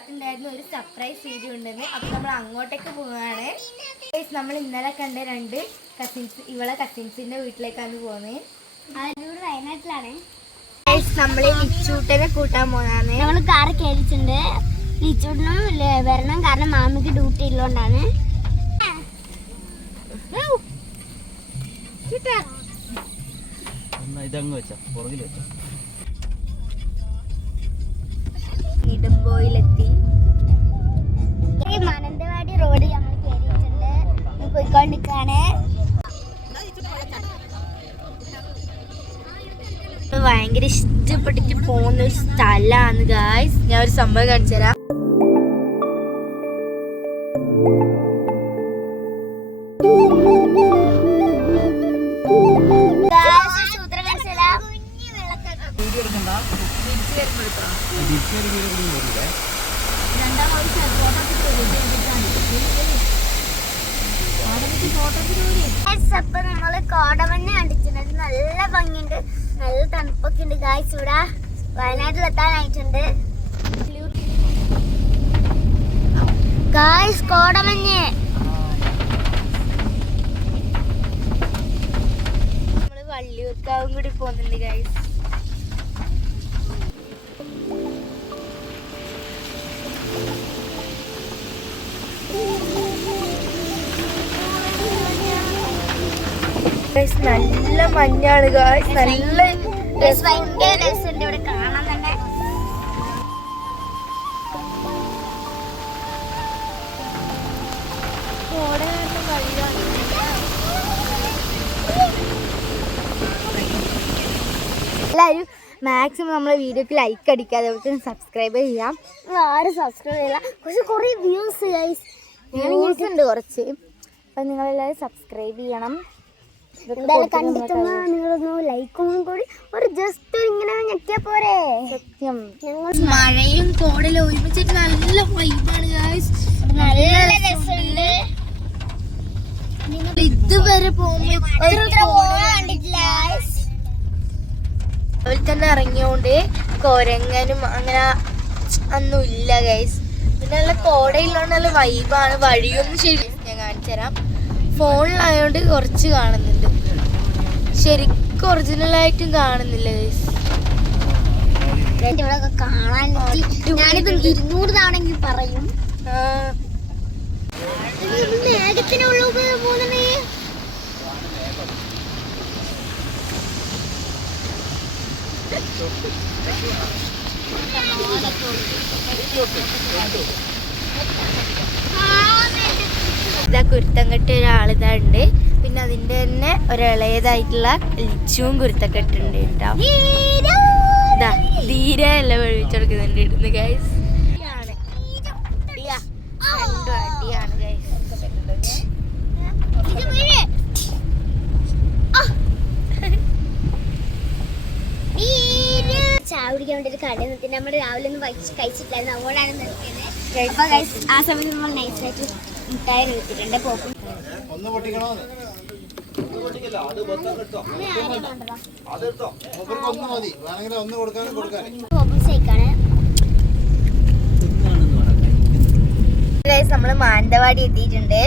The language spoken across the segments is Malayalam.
പറഞ്ഞിട്ടുണ്ടായിരുന്നു ഒരു സർപ്രൈസ് വീഡിയോ ഉണ്ടെന്ന്. അപ്പോൾ നമ്മൾ അങ്ങോട്ടേക്ക് പോവുകയാണ്. നമ്മൾ ഇന്നലെ കണ്ട 2 കസിൻസ് ഇവളെ കസിൻസിൻ്റെ വീട്ടിലേക്കാണ് പോകുന്നത്. അവരോട് വയനാട്ടിലാണ്. നമ്മൾ ലിച്ചൂട്ടനെ കൂട്ടാൻ പോകുന്നതാണ്. നമ്മൾ കാർ കയറിയിട്ടുണ്ട്. ലിച്ചൂട്ടിനും വരണം, കാരണം മാമിക്ക് ഡ്യൂട്ടി ഉള്ളതുകൊണ്ടാണ്. നെടുമ്പോയിലെത്തി. മാനന്തവാടി റോഡ് നമ്മൾ കയറിയിട്ടുണ്ട്. പോയിക്കൊണ്ടിരിക്കുകയാണ്. ഭയങ്കര ഇഷ്ടപ്പെട്ടിട്ട് പോകുന്ന ഒരു സ്ഥലമാണ് ഗായ്സ്. ഞാൻ ഒരു സംഭവം കാണിച്ചു തരാം. അപ്പൊ നമ്മള് കോടമഞ്ഞ കണ്ടിട്ടുണ്ട്. നല്ല ഭംഗിയുണ്ട്, നല്ല തണുപ്പൊക്കെ ഉണ്ട് ഗായ്സ്. ഇവിടെ വയനാട്ടിലെത്താനായിട്ടുണ്ട് ഗായ്സ്. കോടമഞ്ഞ് നമ്മള് വള്ളിയൂർക്കാവും കൂടി പോകുന്നുണ്ട് ഗായ്സ്. നല്ല മഞ്ഞാണ് ഗായ്സ്. നല്ല ഭയങ്കര രസമുണ്ട് ഇവിടെ കാണാൻ തന്നെ. എല്ലാവരും മാക്സിമം നമ്മളെ വീഡിയോക്ക് ലൈക്ക് അടിക്കുക, അതുപോലെ സബ്സ്ക്രൈബ് ചെയ്യാം. ആരും സബ്സ്ക്രൈബ് ചെയ്യില്ല, പക്ഷെ കുറേ വ്യൂസ് വ്യൂസ് ഉണ്ട് കുറച്ച്. അപ്പം നിങ്ങളെല്ലാവരും സബ്സ്ക്രൈബ് ചെയ്യണം. കണ്ടിട്ടുള്ള നിങ്ങളൊന്ന് ലൈക്കും കൂടി ഒരു ജസ്റ്റ് ഇങ്ങനെ ഞെക്കിയാ പോരെ. സത്യം. മഴയും കോടലും ഒരുമിച്ചിട്ട് നല്ല വൈബാണ് ഗായ്സ്. നല്ല രസമുണ്ട്. ഇതുവരെ പോകുമ്പോൾ അതിൽ തന്നെ ഇറങ്ങിയോണ്ട് കൊരങ്ങനും അങ്ങനെ ഒന്നും ഇല്ല ഗൈസ്. പിന്നെ നല്ല കോടയിലുള്ള നല്ല വൈബാണ്. വഴിയൊന്നും ശരി ഞാൻ കാണിച്ചു തരാം. ഫോണിലായോണ്ട് കുറച്ച് കാണുന്നുണ്ട്, ശരിക്കും ഒറിജിനലായിട്ടും കാണുന്നില്ല ഗൈസ്. കാണാൻ ഞാനിത് 200 തവണ പറയും. മേഘത്തിനുള്ള പോകുന്നേ. ഇതാ കുരുത്തം കെട്ടിയ ഒരാളിതാ ഉണ്ട്. പിന്നെ അതിൻ്റെ തന്നെ ഒരിളയതായിട്ടുള്ള ലിച്ചുവും കുരുത്തം കെട്ടുണ്ട് കേട്ടോ. ഇതാ ധീര എല്ലാം വെളിച്ചു കൊടുക്കുന്നുണ്ട് ഇടുന്ന് ഗൈസ്. അടിയാണ് ഗൈസ്. ചായ കുടിക്കാൻ വേണ്ടി ഒരു കടയിൽ നിർത്തി. നമ്മൾ രാവിലെ ഒന്നും കഴിച്ചിട്ടില്ലായിരുന്നു, അതുകൊണ്ടാണ് നിർത്തിയത്. അപ്പൊ ഗൈസ് ആ സമയത്ത് നമ്മൾ നൈസായിട്ട് മിഠായി എടുത്തിട്ടുണ്ട്. പോപ്പും നമ്മള് മാനന്തവാടി എത്തിയിട്ടുണ്ട്.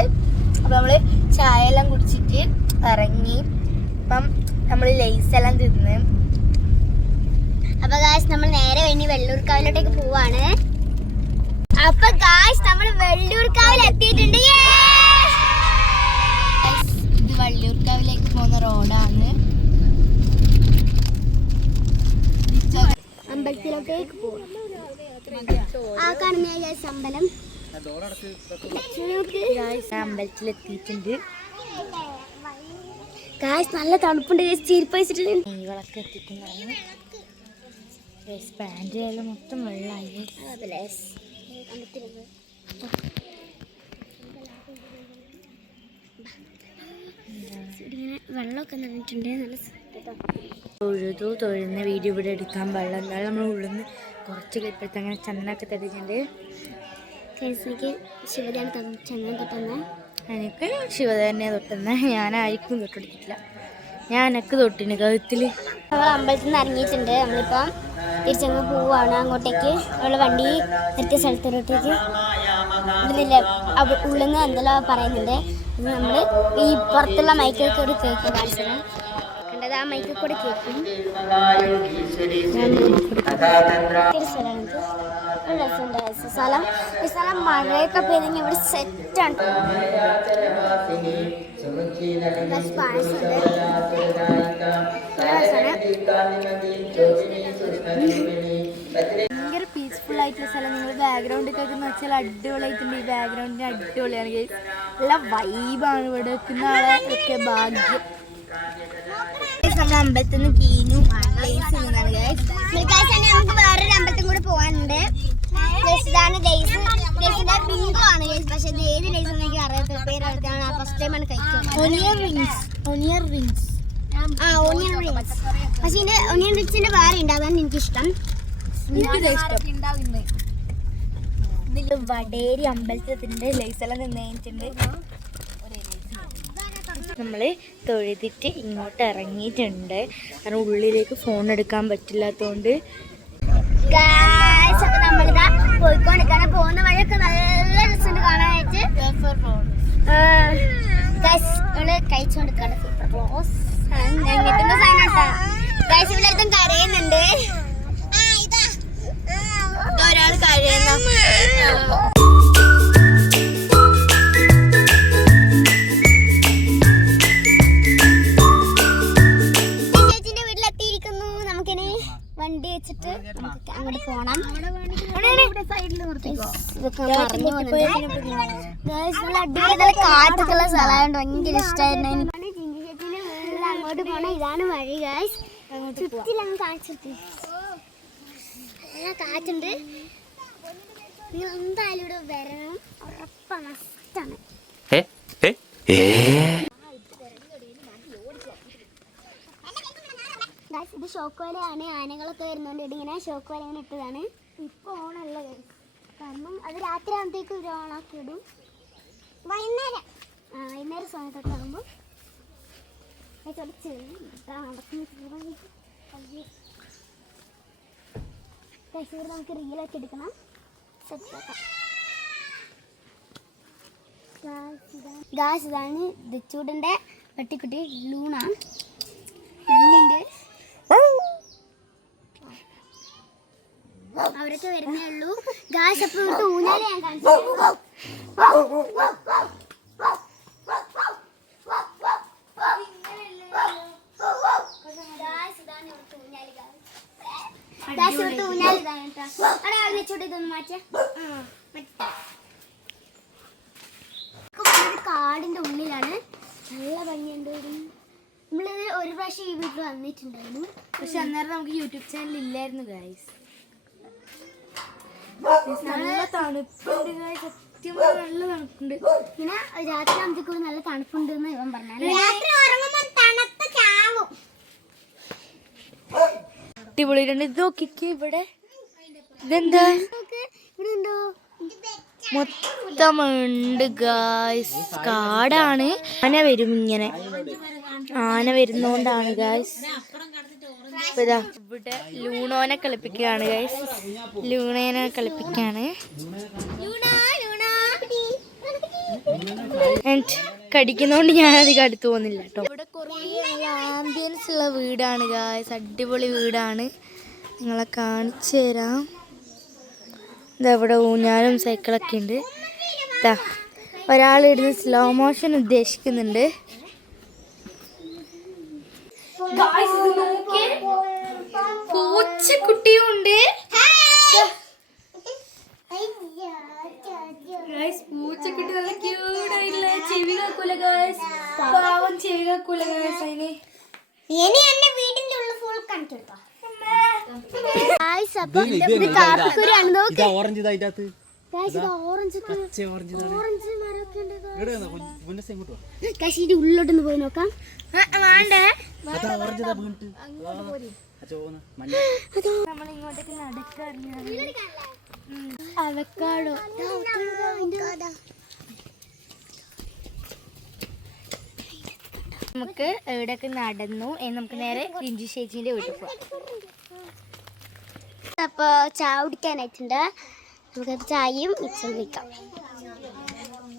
അപ്പൊ നമ്മള് ചായ എല്ലാം കുടിച്ചിട്ട് ഇറങ്ങി. അപ്പം നമ്മള് ലേസ് എല്ലാം തിന്ന്. അപ്പൊ ഗായ്സ് നമ്മൾ നേരെ വേണ്ടി വെള്ളൂർക്കാവിലോട്ടേക്ക് പോവാണ്. അപ്പൊ ഗായ്സ് നമ്മൾ വെള്ളൂർക്കാവിൽ എത്തിയിട്ടുണ്ട്. ഇത് വള്ളിയൂർക്കാവിലേക്ക് പോകുന്ന റോഡാണ്. അമ്പലത്തിലോട്ടേക്ക് പോവാം. ആ കാണുന്ന ഗായ്സ് അമ്പലം. അമ്പലത്തിലെത്തിയിട്ടുണ്ട് ഗായ്സ്. നല്ല തണുപ്പുണ്ട് ഗായ്സ്. ചീരിപ്പ് വെച്ചിട്ട് നെയ്കളൊക്കെ എത്തിക്കുന്നതാണ്. പാൻറ്റെല്ലാം മൊത്തം വെള്ളമായി. വെള്ളമൊക്കെ നിറഞ്ഞിട്ടുണ്ട്. തൊഴുന്ന വീഡിയോ ഇവിടെ എടുക്കാൻ പാടില്ല. എന്നാലും നമ്മൾ ഉള്ളിൽ നിന്ന് കുറച്ച് ക്ലിപ്പെടുത്ത് അങ്ങനെ ചന്ദനമൊക്കെ തട്ടിയിട്ടുണ്ട്. എനിക്ക് ശിവതാണ് ചന്ദനം തൊട്ടുന്നത്. എനിക്ക് ശിവ തന്നെ തൊട്ടുന്നത്. ഞാനായിരിക്കും തൊട്ടെടുത്തിട്ടില്ല, ഞാനൊക്കെ തൊട്ടിന് കഴുത്തിൽ. നമ്മൾ അമ്പലത്തിൽ നിന്ന് ഇറങ്ങിയിട്ടുണ്ട്. നമ്മളിപ്പം തിരിച്ചങ്ങ് പോവാണ് അങ്ങോട്ടേക്ക്. അവളെ വണ്ടി നിർത്തിയ സ്ഥലത്തോട്ടേക്ക്. ഇതില്ല ഉള്ളിൽ നിന്ന് എന്തെല്ലാം പറയുന്നുണ്ട്. ഇത് നമ്മൾ ഈ പുറത്തുള്ള മൈക്കിൽ കൂടി കേൾക്കുക. കാണിച്ചത് കണ്ടത് ആ മൈക്കിൽ കൂടി കേൾക്കും. സ്ഥലം ഈ സ്ഥലം മഴയൊക്കെ പെയ്തെങ്കിൽ ഇവിടെ സെറ്റാണ്. ഭയങ്കര പീസ്ഫുൾ ആയിട്ടുള്ള സ്ഥലം. നിങ്ങൾ ബാക്ക്ഗ്രൗണ്ട് കേൾക്കുന്ന വെച്ചാൽ അടിപൊളിയായിട്ടുണ്ട്. ഈ ബാക്ക്ഗ്രൗണ്ടിന് അടിപൊളിയാണ്. നല്ല വൈബാണ്. ഇവിടെ വെക്കുന്ന ആളെ ഒക്കെ ഭാഗ്യം. നമ്മൾ അമ്പലത്തിൽ നിന്ന് കീഞ്ഞു നമുക്ക് വേറൊരു അമ്പലത്തിൽ കൂടെ പോകാനുണ്ട്. ബിങ്കോ ആണ് പക്ഷെ ഇത് ഏത് ലൈസ് എനിക്ക് അറിയാത്ത പേര് ഫസ്റ്റ് ടൈമാണ് കഴിച്ചത്. ഒനിയൻ റിങ്സ് പക്ഷെ ഇതിന്റെ ഒനിയൻ റിങ്സിന്റെ വേറെ ഉണ്ട്. അതാണ് എനിക്കിഷ്ടം. വടേരി അമ്പലത്തിന്റെ ലൈസെല്ലാം നിന്നിട്ടുണ്ട്. നമ്മൾ തൊഴുതിട്ട് ഇങ്ങോട്ട് ഇറങ്ങിയിട്ടുണ്ട്. കാരണം ഉള്ളിലേക്ക് ഫോൺ എടുക്കാൻ പറ്റില്ലാത്തതുകൊണ്ട് നമ്മളിതാ പോയിക്കൊണ്ടിരിക്കാണ്. പോകുന്ന വഴിയൊക്കെ നല്ല രസമുണ്ട് കാണാനായിട്ട്. കഴിച്ചോണ്ടിരിക്കാണ്. സൂപ്പർ ക്ലോസ് ഞെട്ടുന്ന സാധനം ഇവിടെ കരയുന്നുണ്ട്. ഒരാൾ കരയുന്ന വണ്ടി വെച്ചിട്ട് നമുക്ക് അങ്ങോട്ട് പോണം. കാറ്റൊക്കെയുള്ള സ്ഥലമായോണ്ട് ഭയങ്കര ഇഷ്ടമായിരുന്നു. അങ്ങോട്ട് പോണം. ഇതാണ് വഴി ഗായ്സ്. ചുറ്റിലങ്ങ് കാണിച്ചിട്ട് നല്ല കാറ്റുണ്ട്. നിങ്ങൾ എന്തായാലും ഇവിടെ വരണം. ഉറപ്പാണ്. മസ്റ്റാണ്. ഇത് ഷോക്ക് വലയാണ്. ആനകളൊക്കെ വരുന്നോണ്ട് ഇങ്ങനെ ഷോക്ക് വല ഇങ്ങനെ ഇട്ടതാണ്. ഇപ്പൊ ഓണല്ല കാരണം അത് രാത്രി ആകുമ്പോഴത്തേക്ക് ഒരു ഓണാക്കി ഇടും. വൈകുന്നേരം സമയത്തൊക്കെ ആകുമ്പോൾ നമുക്ക് റീലൊക്കെ എടുക്കണം. സെറ്റാക്കാം. ഗാസ് ഇതാണ് ദിച്ചൂടിന്റെ പെട്ടിക്കുട്ടി ലൂണ. നല്ലുണ്ട്. അവരൊക്കെ വരുന്നേ ഉള്ളൂ ഗായ്സ്. അപ്പോൾ ഊഞ്ഞാല് ഞാൻ കാണിച്ചു. കാടിന്റെ ഉള്ളിലാണ്. നല്ല ഭംഗിയുണ്ട്. നമ്മളിത് ഒരു പ്രാവശ്യം ഈ വീട്ടിൽ വന്നിട്ടുണ്ടായിരുന്നു. പക്ഷെ അന്നേരം നമുക്ക് യൂട്യൂബ് ചാനൽ ഇല്ലായിരുന്നു ഗായ്സ്. നല്ല തണുപ്പുണ്ട് ഗായ്സ്. സത്യം നല്ല തണുപ്പുണ്ട്. ഇങ്ങനെ രാത്രി ആകുമ്പോഴേക്കും നല്ല തണുപ്പുണ്ട് എന്ന് ഇവൻ പറഞ്ഞു. അടിപൊളിയുണ്ട്. ഇത് നോക്കിക്ക് ഇവിടെ. ഇതെന്താ ഇവിടെ ഉണ്ടോ? മൊത്തമുണ്ട് ഗായ്സ്. കാടാണ്. ആന വരും. ഇങ്ങനെ ആന വരുന്നോണ്ടാണ് ഗായ്സ്. ഇവിടെ ലൂണോനെ കളിപ്പിക്കുകയാണ് ഗായ്സ്. ലൂണേനെ കളിപ്പിക്കുകയാണ്. കടിക്കുന്നോണ്ട് ഞാൻ അധികം അടുത്ത് പോകുന്നില്ല കേട്ടോ. ഇവിടെ കുറേ ആംബിയൻസ് ഉള്ള വീടാണ് ഗായ്സ്. അടിപൊളി വീടാണ്. നിങ്ങളെ കാണിച്ചു തരാം. ഇതവിടെ ഊഞ്ഞാലും സൈക്കിളൊക്കെ ഉണ്ട്. ഇതാ ഒരാൾ ഇടുന്ന് സ്ലോ മോഷൻ ഉദ്ദേശിക്കുന്നുണ്ട്. പൂച്ചക്കുട്ടിയുണ്ട്. പൂച്ചക്കുട്ടി നല്ല ക്യൂട്ടായില്ല. ചെവി കേൾക്കൂല ഗായ്സ്. പാവം ചെവി കേൾക്കൂല ഗായ്സ്. അതിന് വീടിന്റെ ഉള്ളിൽ ഫുൾ കണ്ടിട്ടോ. ഉള്ളിലോട്ടൊന്ന് പോയി നോക്കാം. നമ്മളിങ്ങോട്ടേക്ക് നടക്കാറുണ്ട്. അവക്കാടോ നമുക്ക് എവിടെയൊക്കെ നടന്നു. നമുക്ക് നേരെ റിഞ്ചു ചേച്ചീൻ്റെ വീട്ടിൽ പോവാം. അപ്പോൾ ചായ കുടിക്കാനായിട്ടുണ്ട്. നമുക്കത് ചായയും മിക്സും കുടിക്കാം.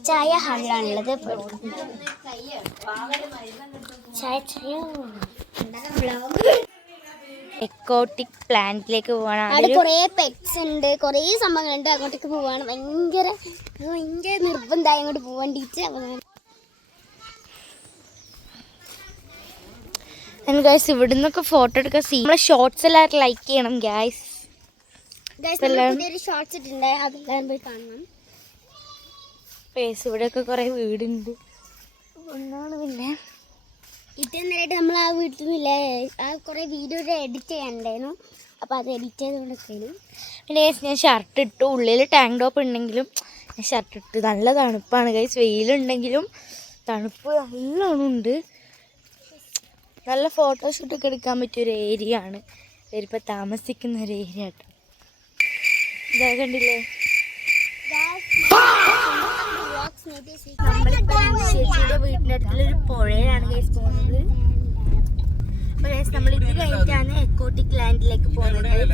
ചായ ഹള്ളാണുള്ളത്. എക്കോട്ടിക് പ്ലാന്റിലേക്ക് പോവാണ്. അവിടെ കുറേ പെറ്റ്സ് ഉണ്ട്, കുറേ സംഭവങ്ങളുണ്ട്. അങ്ങോട്ടേക്ക് പോവാണ്. ഭയങ്കര നിർബന്ധമായി അങ്ങോട്ട് പോകേണ്ടിട്ട്. ഗൈസ് ഇവിടുന്നൊക്കെ ഫോട്ടോ എടുക്കാൻ നമ്മളെ ഷോർട്സ് എല്ലാവരും ലൈക്ക് ചെയ്യണം ഗൈസ്. ഷോർട്സ് ഇട്ടുണ്ട്, അതെല്ലാം പോയി കാണണം. ഇവിടെയൊക്കെ കുറെ വീടുണ്ട്. ഒന്നാണ് പിന്നെ നേരമായിട്ട് നമ്മൾ ആ വീട്ടിൽ നിന്നില്ലേ ആ കുറേ വീഡിയോ എഡിറ്റ് ചെയ്യാനുണ്ടായിരുന്നു. അപ്പോൾ അത് എഡിറ്റ് ചെയ്തുകൊണ്ടൊക്കെയാണ്. പിന്നെ ഞാൻ ഷർട്ട് ഇട്ടു. ഉള്ളിൽ ടാങ്ക് ടോപ്പ് ഉണ്ടെങ്കിലും ഞാൻ ഷർട്ട് ഇട്ട്. നല്ല തണുപ്പാണ് ഗൈസ്. വെയിലുണ്ടെങ്കിലും തണുപ്പ് നല്ലോണം ഉണ്ട്. നല്ല ഫോട്ടോഷൂട്ടൊക്കെ എടുക്കാൻ പറ്റിയൊരു ഏരിയ ആണ്. ഇവരിപ്പോൾ താമസിക്കുന്ന ഒരു ഏരിയ കേട്ടോ. ഇതാ കണ്ടില്ലേ, നമ്മളിപ്പോൾ ചേച്ചിയുടെ വീടിൻ്റെ അടുത്തുള്ളൊരു പുഴയിലാണ് ഗൈസ് പോകുന്നത്. അപ്പോൾ ഗൈസ് നമ്മൾ ഇത് കഴിഞ്ഞിട്ടാണ് എക്കോട്ടിക് ലാൻഡിലേക്ക് പോകുന്നത്.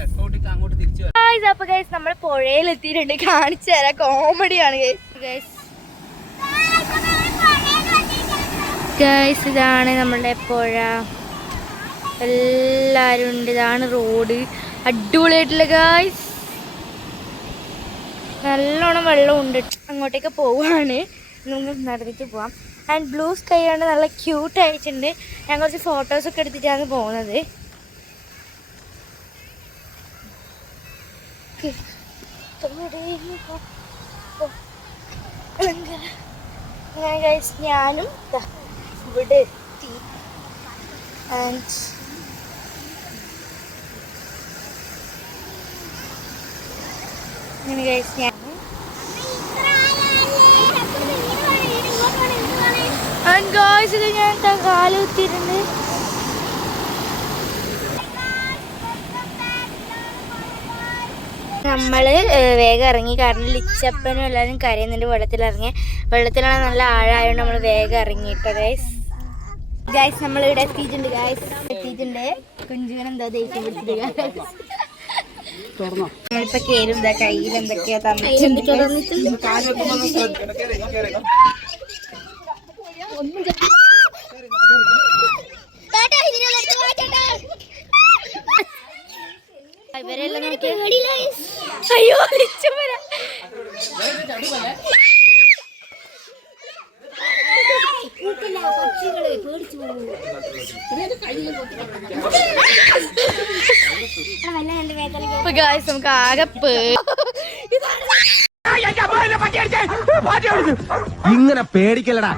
അപ്പോൾ ഗൈസ് നമ്മൾ പുഴയിലെത്തിയിട്ടുണ്ട്. കാണിച്ചു തരാം, കോമഡിയാണ് ഗൈസ്. ഗൈസ് ഇതാണ് നമ്മളുടെ പുഴ. എല്ലാവരും ഉണ്ട്. ഇതാണ് റോഡ്. അടിപൊളിയായിട്ടുള്ള ഗൈസ്. നല്ലോണം വെള്ളമുണ്ട്. അങ്ങോട്ടേക്ക് പോവാണ്. നമുക്ക് നടന്നിട്ട് പോവാം. ആൻഡ് ബ്ലൂ സ്കൈ ആണ്, നല്ല ക്യൂട്ട് ആയിട്ടുണ്ട്. ഞാൻ കുറച്ച് ഫോട്ടോസൊക്കെ എടുത്തിട്ടാണ് പോകുന്നത്. ഗൈസ് ഞാനും ഇവിടെ എത്തി. ആൻഡ് അങ്ങനെ ഗൈസ് ഞാൻ ഗൈസ് ഇത് ഞാൻ കാലുത്തിരുന്ന് നമ്മള് വേഗം ഇറങ്ങി. കാരണം ലിച്ചപ്പനും എല്ലാവരും കരയുന്നുണ്ട് വെള്ളത്തിലാണ് നല്ല ആഴായതുകൊണ്ട് നമ്മൾ വേഗം ഇറങ്ങിട്ടോ ഗൈസ്. നമ്മൾ ഇവിടെ എത്തിയിട്ടുണ്ട്. കുഞ്ചുവിന് എന്താ ദേഷ്യം പിടിച്ചത്. നമ്മളിപ്പോ കേരും കയ്യിൽ എന്തൊക്കെയാ തന്നിട്ടുണ്ട്. ഇവരെല്ലാം നോക്കിയ അയ്യോ നമുക്ക് ആകെ ഇങ്ങനെ പേടിക്കലടാ.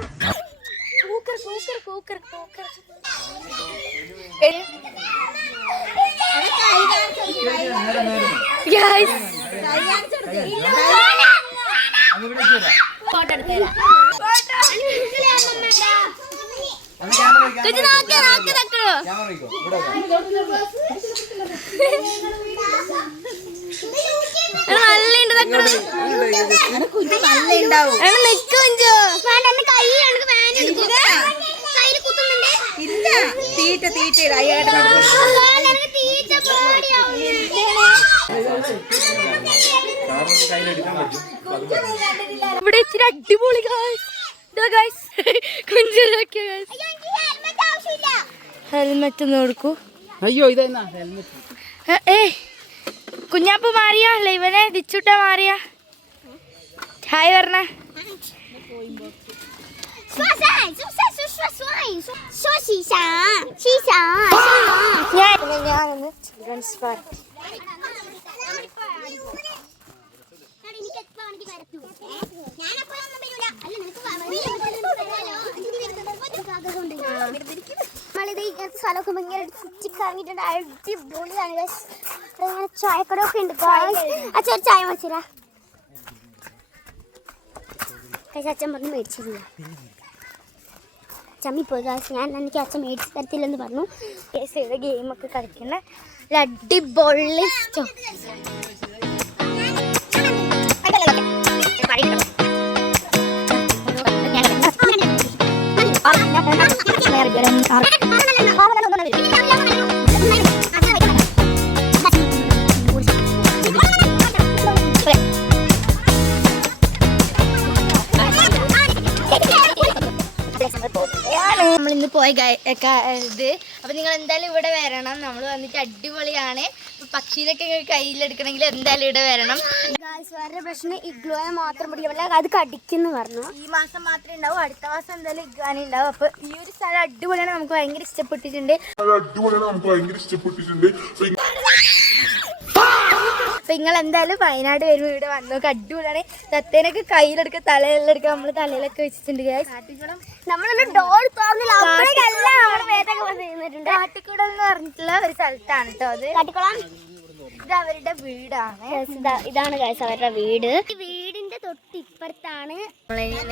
ഇവിടെ ഇച്ചിരി അടിപൊളി ഹെൽമെറ്റ് ഒന്ന് കൊടുക്കൂ. അയ്യോ ഇതെന്നാ ഹെൽമെറ്റ്. കുഞ്ഞാപ്പ് മാറിയാ ഇവനെ ദിച്ചുട്ട മാറിയാ. ഹായ് പറഞ്ഞ ഞാനൊന്ന് ചിൽഡ്രൻസ് പാർക്ക്. സ്ഥലമൊക്കെ ഭയങ്കര ചുറ്റിക്കറങ്ങിട്ടുണ്ട്. അടിപൊളിയാണ്. ചായക്കടയൊക്കെ ഉണ്ട്. അച്ഛൻ ചായ മേടിച്ചില്ല. അച്ഛൻ പറഞ്ഞു മേടിച്ചില്ല. ചമ്മി പോയി. ഞാൻ എനിക്ക് അച്ഛൻ മേടിച്ച് തരത്തില്ലെന്ന് പറഞ്ഞു. ഇവിടെ ഗെയിമൊക്കെ കളിക്കുന്ന അടിപൊളി പോയ ഇത്. അപ്പം നിങ്ങൾ എന്തായാലും ഇവിടെ വരണം. നമ്മൾ വന്നിട്ട് അടിപൊളിയാണ്. പക്ഷീനൊക്കെ കയ്യിലെടുക്കണമെങ്കിൽ എന്തായാലും ഇവിടെ വരണം. വേറെ പ്രശ്നം ഇഗ്ലോയെ മാത്രം പിടിക്കാൻ അത് കടിക്കുന്നു പറഞ്ഞു. ഈ മാസം മാത്രമേ ഉണ്ടാവൂ, അടുത്ത മാസം എന്തായാലും ഇഗ്വാന ഉണ്ടാവും. അപ്പോൾ ഈ ഒരു സ്ഥലം അടിപൊളിയാണ്, നമുക്ക് ഭയങ്കര ഇഷ്ടപ്പെട്ടിട്ടുണ്ട്. അപ്പൊ നിങ്ങൾ എന്തായാലും വയനാട് വരുമ്പോൾ ഇവിടെ വന്നു നോക്കുക, അടിപൊളിയാണ്. തത്തേനൊക്കെ കയ്യിലെടുക്കുക, തലയിലെടുക്കുക, നമ്മൾ തലയിലൊക്കെ വെച്ചിട്ടുണ്ട്. നമ്മളൊരു ഡോർ തുറന്നില്ല കാട്ടിക്കുടം എന്ന് പറഞ്ഞിട്ടുള്ള ഒരു സ്ഥലത്താണ് കേട്ടോ അത്. ഇത് അവരുടെ വീടാണ്. ഇതാണ് ഗൈസ് അവരുടെ വീട്. വീടിന്റെ തൊട്ടിപ്പുറത്താണ്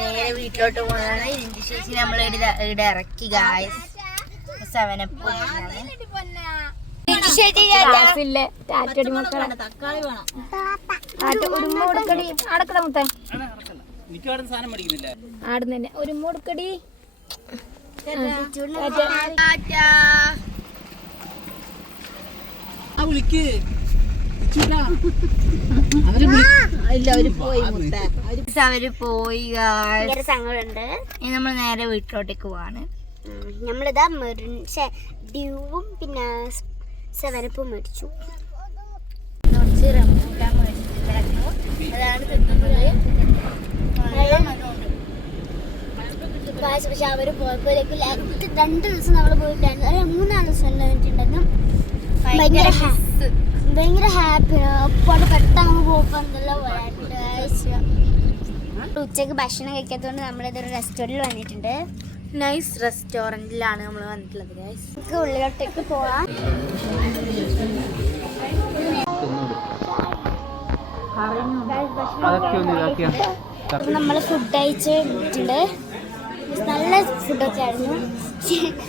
നേരെ വീട്ടിലോട്ട് പോകുന്നതാണ്. ഇന്ത്യ ചേച്ചി നമ്മൾ ഇവിടെ ഇറക്കി ഗായ്സ്. ആടുന്നെ ഒരു മൂടുക്കടി അവര് പോയി സങ്കടമുണ്ട്. ഇനി നമ്മൾ നേരെ വീട്ടിലോട്ടേക്ക് പോവാണ്. നമ്മളിതാ ഡ്യൂവും പിന്നെ സെവനപ്പും മേടിച്ചു. കുറച്ച് റംബൂട്ടാൻ മേടിച്ചിട്ടുണ്ടായിരുന്നു, അതാണ് തിന്നുന്നത്. പക്ഷെ അവര് പോയപ്പോഴേക്കും 2 ദിവസം നമ്മൾ പോയിട്ടായിരുന്നു, 3-4 ദിവസം കഴിഞ്ഞിട്ടുണ്ടെന്നും ഭയങ്കര ഹാപ്പിയാണ്. അപ്പോൾ പെട്ടെന്ന് പോകുമ്പോൾ എന്തെല്ലാം ഉച്ചക്ക് ഭക്ഷണം കഴിക്കാത്തതുകൊണ്ട് നമ്മളിതൊരു റെസ്റ്റോറൻറ്റിൽ വന്നിട്ടുണ്ട്. നൈസ് റെസ്റ്റോറൻറ്റിലാണ് നമ്മൾ വന്നിട്ടുള്ളത് ഗൈസ്. നമുക്ക് ഉള്ളിലോട്ടേക്ക് പോവാം. നമ്മൾ ഫുഡ് കഴിച്ചിട്ടുണ്ട്, നല്ല ഫുഡൊക്കെ ആയിരുന്നു.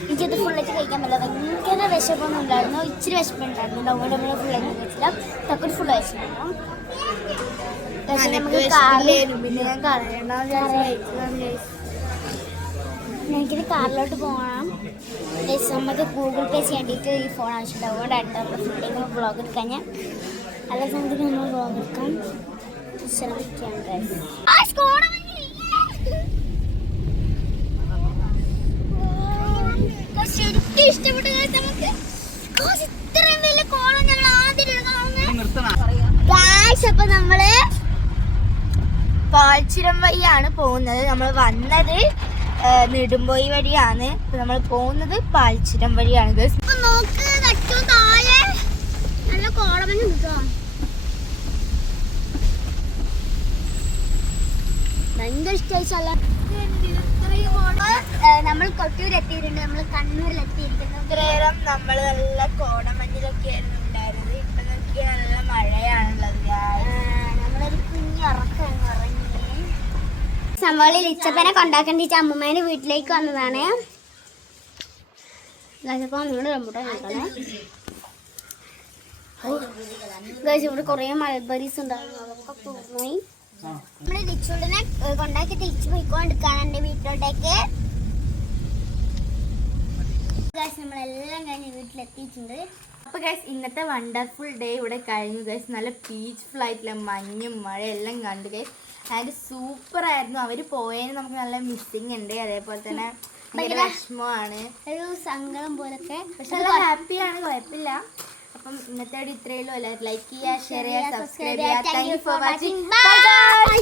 എനിക്കത് ഫുള്ളായിട്ട് കഴിക്കാൻ പറ്റില്ല, ഭയങ്കര വിശപ്പൊന്നും ഉണ്ടായിരുന്നു. ഇച്ചിരി വിശപ്പുണ്ടായിരുന്നു, അതുകൊണ്ട് നമ്മൾ ഫുള്ളായിട്ട് കഴിച്ചില്ല. തക്കൊരു ഫുൾ കഴിച്ചിട്ടുണ്ടായിരുന്നു. എനിക്കിത് കാറിലോട്ട് പോകണം. നമുക്ക് ഗൂഗിൾ പേ ചെയ്യേണ്ടിയിട്ട് ഈ ഫോൺ ആവശ്യമില്ല, അതുകൊണ്ട് അടുത്ത നമ്മൾ ഫുഡിൻ്റെ വ്ളോഗ് എടുക്കാൻ ഞാൻ എല്ലാ സമയത്തും നമ്മൾ വ്ളോഗ് എടുക്കാൻ ശ്രമിക്കുകയാണ്. ശരിക്കും ഇഷ്ടപ്പെട്ടു. നമുക്ക് ഇത്രയും വലിയ കോളം ഞങ്ങൾ ആദ്യം കാണുന്നത്. അപ്പൊ നമ്മള് പാൽച്ചുരം വഴിയാണ് പോകുന്നത്. നമ്മൾ വന്നത് നെടുമ്പോയി വഴിയാണ്, നമ്മൾ പോകുന്നത് പാൽച്ചുരം വഴിയാണ്. നോക്ക് കറ്റും താഴെ നല്ല കോളമഞ്ഞ് കിട്ടോ. ഭയങ്കര ഇഷ്ടമായിച്ചല്ല. നമ്മൾ കൊട്ടിയൂർ എത്തിയിട്ടുണ്ട്, നമ്മൾ കണ്ണൂരിൽ എത്തിയിരിക്കുന്നു. ഇത്രയേരം നമ്മൾ നല്ല കോടമഞ്ഞിലൊക്കെ ആയിരുന്നു ഉണ്ടായിരുന്നത്. ഇപ്പൊ നോക്കിയാൽ നല്ല മഴയാണുള്ളത്. നമ്മളൊരു കുഞ്ഞിറക്കം ഇറങ്ങി സംഭവം ഇച്ചപ്പനെ കൊണ്ടാക്കേണ്ടിട്ട് അമ്മമ്മേന്റെ വീട്ടിലേക്ക് വന്നതാണ്. ഇവിടെ കൊറേ മൾബറീസ് ഉണ്ടായിരുന്നു, അതൊക്കെ പോയി. നമ്മള് ലിച്ചുവിനെ കൊണ്ടാക്കി തിരിച്ചു പോയിക്കൊണ്ടിരിക്കാണ് എന്റെ വീട്ടിലോട്ടേക്ക്. നമ്മളെല്ലാം കഴിഞ്ഞ് വീട്ടിലെത്തിയിട്ടുണ്ട്. അപ്പോൾ ഗൈസ് ഇന്നത്തെ വണ്ടർഫുൾ ഡേ ഇവിടെ കഴിഞ്ഞു ഗൈസ്. നല്ല പീസ്ഫുൾ ആയിട്ടുള്ള മഞ്ഞും മഴയും എല്ലാം കണ്ടു ഗൈസ്. ആൻഡ് സൂപ്പർ ആയിരുന്നു. അവർ പോയതിന് നമുക്ക് നല്ല മിസ്സിങ് ഉണ്ട്, അതേപോലെ തന്നെ ഭയങ്കര വിഷമമാണ്, ഒരു സങ്കടം പോലൊക്കെ. പക്ഷെ നല്ല ഹാപ്പിയാണ്, കുഴപ്പമില്ല. അപ്പം ഇന്നത്തെ ഇത്രയുള്ളൂ. എല്ലാവരും ലൈക്ക് ചെയ്യുക, ഷെയർ ചെയ്യുക, സബ്സ്ക്രൈബ് ചെയ്യുക. Thank you for watching. By.